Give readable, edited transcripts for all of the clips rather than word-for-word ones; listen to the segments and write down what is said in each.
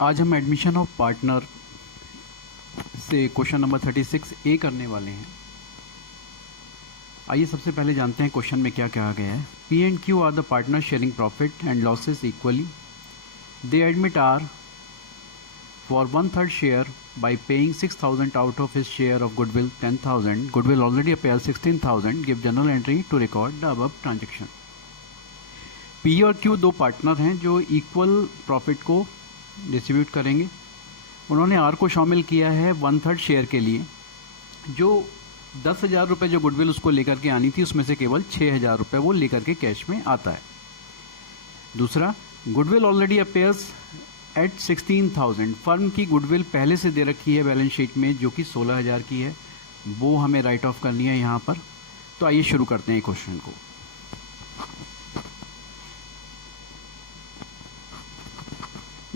आज हम admission of partner से क्वेश्चन नंबर 36 ए करने वाले हैं। आइए सबसे पहले जानते हैं क्वेश्चन में क्या कहा गया है। P and Q are the partners sharing profit and losses equally. They admit R for 1/3 share by paying 6,000 out of his share of goodwill 10,000। Goodwill already appear 16,000। Give general entry to record the above transaction. P और Q दो partner हैं जो equal profit को distribute करेंगे। उन्होंने are को शामिल किया है 1/3 शेयर के लिए। जो 10,000 रुपये जो गुडविल उसको लेकर के आनी थी उसमें से केवल 6,000 रुपये वो लेकर के कैश में आता है। दूसरा, goodwill already appears at 16,000। Firm की गुडविल पहले से दे रखी है बैलेंस शीट में जो कि 16,000 की है, वो हमें राइट ऑफ करनी है यहाँ पर। तो आइए शुरू करते हैं क्वेश्चन को।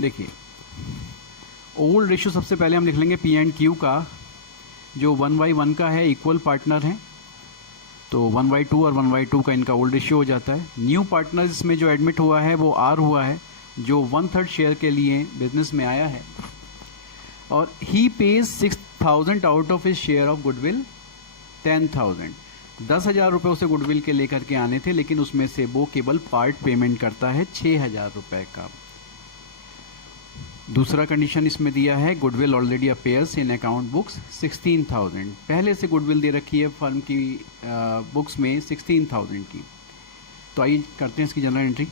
देखिए, ओल्ड रेशियो सबसे पहले हम लिख लेंगे पी एंड क्यू का, जो 1/1 का है, इक्वल पार्टनर है, तो 1/2 और 1/2 का इनका ओल्ड रेशियो हो जाता है। न्यू पार्टनर इसमें जो एडमिट हुआ है वो आर हुआ है, जो 1/3 शेयर के लिए बिजनेस में आया है, और he pays 6,000 out of his share of goodwill 10,000। 10,000 रुपये उसे गुडविल के लेकर के आने थे, लेकिन उसमें से वो केवल पार्ट पेमेंट करता है 6,000 रुपये का। दूसरा कंडीशन इसमें दिया है, goodwill already appears in account books 16,000। पहले से गुडविल दे रखी है फर्म की बुक्स में 16,000 की। तो आइए करते हैं इसकी जनरल एंट्री।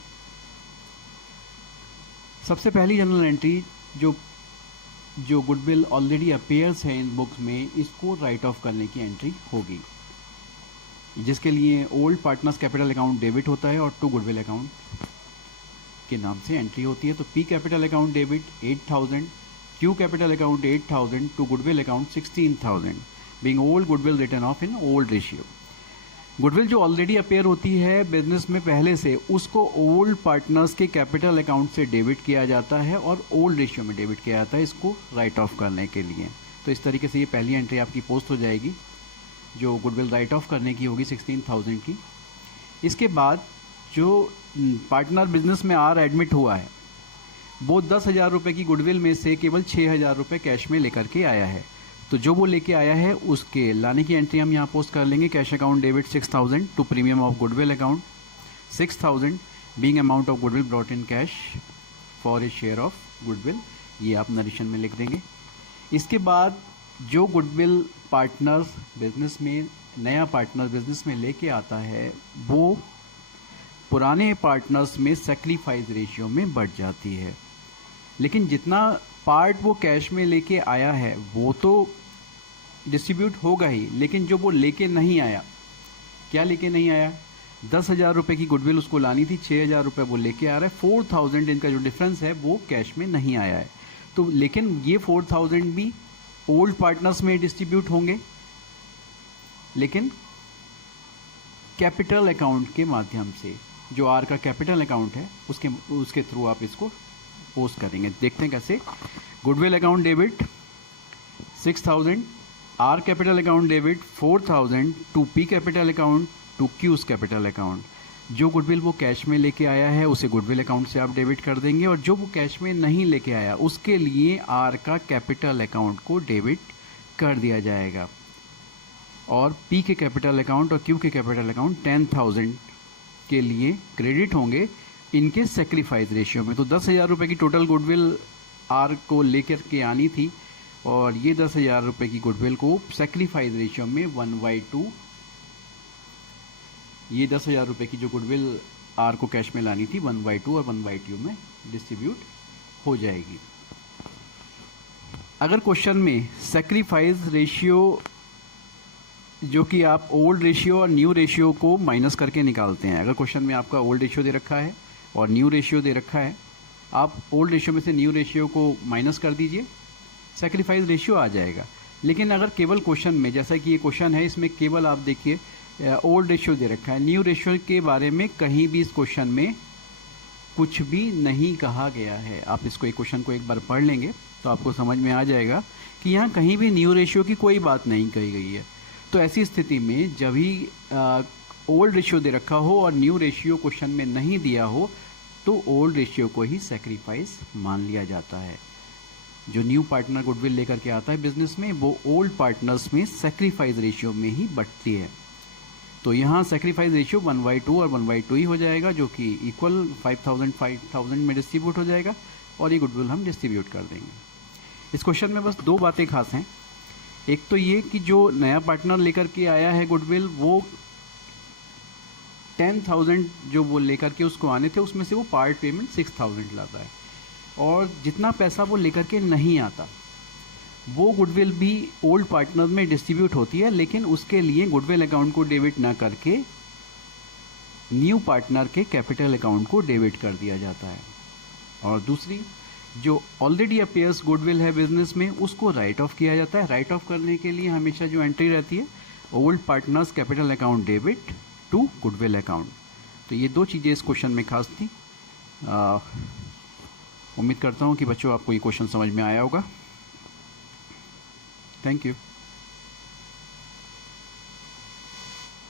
सबसे पहली जनरल एंट्री जो गुडविल ऑलरेडी अपेयर्स है इन बुक्स में, इसको राइट ऑफ करने की एंट्री होगी, जिसके लिए old partners capital account debit होता है और टू गुडविल अकाउंट के नाम से एंट्री होती है। तो P capital account debit 8,000, Q capital account 8,000, to goodwill account 16,000, being old goodwill written off in old ratio. Goodwill जो ऑलरेडी अपेयर होती है बिजनेस में पहले से, उसको ओल्ड पार्टनर्स के कैपिटल अकाउंट से डेबिट किया जाता है और ओल्ड रेशियो में डेबिट किया जाता है, इसको राइट ऑफ करने के लिए। तो इस तरीके से ये पहली एंट्री आपकी पोस्ट हो जाएगी, जो गुडविल राइट ऑफ करने की होगी 16,000 की। इसके बाद जो पार्टनर बिजनेस में आर एडमिट हुआ है, वो 10,000 रुपये की गुडविल में से केवल 6,000 रुपये कैश में लेकर के आया है। तो जो वो लेके आया है उसके लाने की एंट्री हम यहाँ पोस्ट कर लेंगे। Cash account debit 6,000 to premium of goodwill account 6,000 being amount of goodwill brought in cash for a share of goodwill, ये आप नरेशन में लिख देंगे। इसके बाद जो गुडविल पार्टनर बिजनेस में, नया पार्टनर बिजनेस में लेके आता है, वो पुराने पार्टनर्स में सैक्रिफाइस रेशियो में बढ़ जाती है। लेकिन जितना पार्ट वो कैश में लेके आया है वो तो डिस्ट्रीब्यूट होगा ही, लेकिन जो वो लेके नहीं आया, क्या लेके नहीं आया, 10,000 रुपये की गुडविल उसको लानी थी, 6,000 रुपये वो लेके आ रहा है, 4,000 इनका जो डिफरेंस है वो कैश में नहीं आया है। तो लेकिन ये 4,000 भी ओल्ड पार्टनर्स में डिस्ट्रीब्यूट होंगे, लेकिन कैपिटल अकाउंट के माध्यम से, जो आर का कैपिटल अकाउंट है उसके थ्रू आप इसको पोस्ट करेंगे। देखते हैं कैसे। Goodwill account debit 6,000, R capital account debit 4,000 to P capital account to Q's capital account. जो गुडविल वो कैश में लेके आया है उसे गुडविल अकाउंट से आप डेबिट कर देंगे, और जो वो कैश में नहीं लेके आया उसके लिए आर का कैपिटल अकाउंट को डेबिट कर दिया जाएगा, और पी के कैपिटल अकाउंट और क्यू के कैपिटल अकाउंट 10,000 के लिए क्रेडिट होंगे इनके सेक्रीफाइस रेशियो में। तो 10,000 रुपये की टोटल गुडविल आर को लेकर के आनी थी, और ये 10,000 रुपये की गुडविल को सेक्रीफाइस रेशियो में 1/2, ये 10,000 रुपये की जो गुडविल आर को कैश में लानी थी 1/2 और 1/2 में डिस्ट्रीब्यूट हो जाएगी। अगर क्वेश्चन में सेक्रीफाइस रेशियो जो कि आप ओल्ड रेशियो और न्यू रेशियो को माइनस करके निकालते हैं, अगर क्वेश्चन में आपका ओल्ड रेशियो दे रखा है और न्यू रेशियो दे रखा है, आप ओल्ड रेशियो में से न्यू रेशियो को माइनस कर दीजिए, सेक्रीफाइस रेशियो आ जाएगा। लेकिन अगर केवल क्वेश्चन में, जैसा कि ये क्वेश्चन है, इसमें केवल आप देखिए ओल्ड रेशियो दे रखा है, न्यू रेशियो के बारे में कहीं भी इस क्वेश्चन में कुछ भी नहीं कहा गया है। आप इसको, एक क्वेश्चन को एक बार पढ़ लेंगे तो आपको समझ में आ जाएगा कि यहाँ कहीं भी न्यू रेशियो की कोई बात नहीं कही गई है। तो ऐसी स्थिति में जब ही ओल्ड रेशियो दे रखा हो और न्यू रेशियो क्वेश्चन में नहीं दिया हो, तो ओल्ड रेशियो को ही सैक्रिफाइस मान लिया जाता है। जो न्यू पार्टनर गुडविल लेकर के आता है बिजनेस में, वो ओल्ड पार्टनर्स में सेक्रीफाइस रेशियो में ही बंटती है। तो यहाँ सेक्रीफाइस रेशियो 1/2 और 1/2 ही हो जाएगा, जो कि इक्वल 5,000 में डिस्ट्रीब्यूट हो जाएगा, और ये गुडविल हम डिस्ट्रीब्यूट कर देंगे। इस क्वेश्चन में बस दो बातें खास हैं। एक तो ये कि जो नया पार्टनर लेकर के आया है गुडविल, वो 10,000 जो वो लेकर के उसको आने थे, उसमें से वो पार्ट पेमेंट 6,000 लाता है, और जितना पैसा वो लेकर के नहीं आता वो गुडविल भी ओल्ड पार्टनर में डिस्ट्रीब्यूट होती है, लेकिन उसके लिए गुडविल अकाउंट को डेबिट ना करके न्यू पार्टनर के कैपिटल अकाउंट को डेबिट कर दिया जाता है। और दूसरी, जो ऑलरेडी अपेयर्स गुडविल है बिजनेस में, उसको राइट ऑफ किया जाता है। राइट ऑफ करने के लिए हमेशा जो एंट्री रहती है, old partners capital account debit to goodwill account. तो ये दो चीज़ें इस क्वेश्चन में खास थी। उम्मीद करता हूँ कि बच्चों आपको ये क्वेश्चन समझ में आया होगा। Thank you.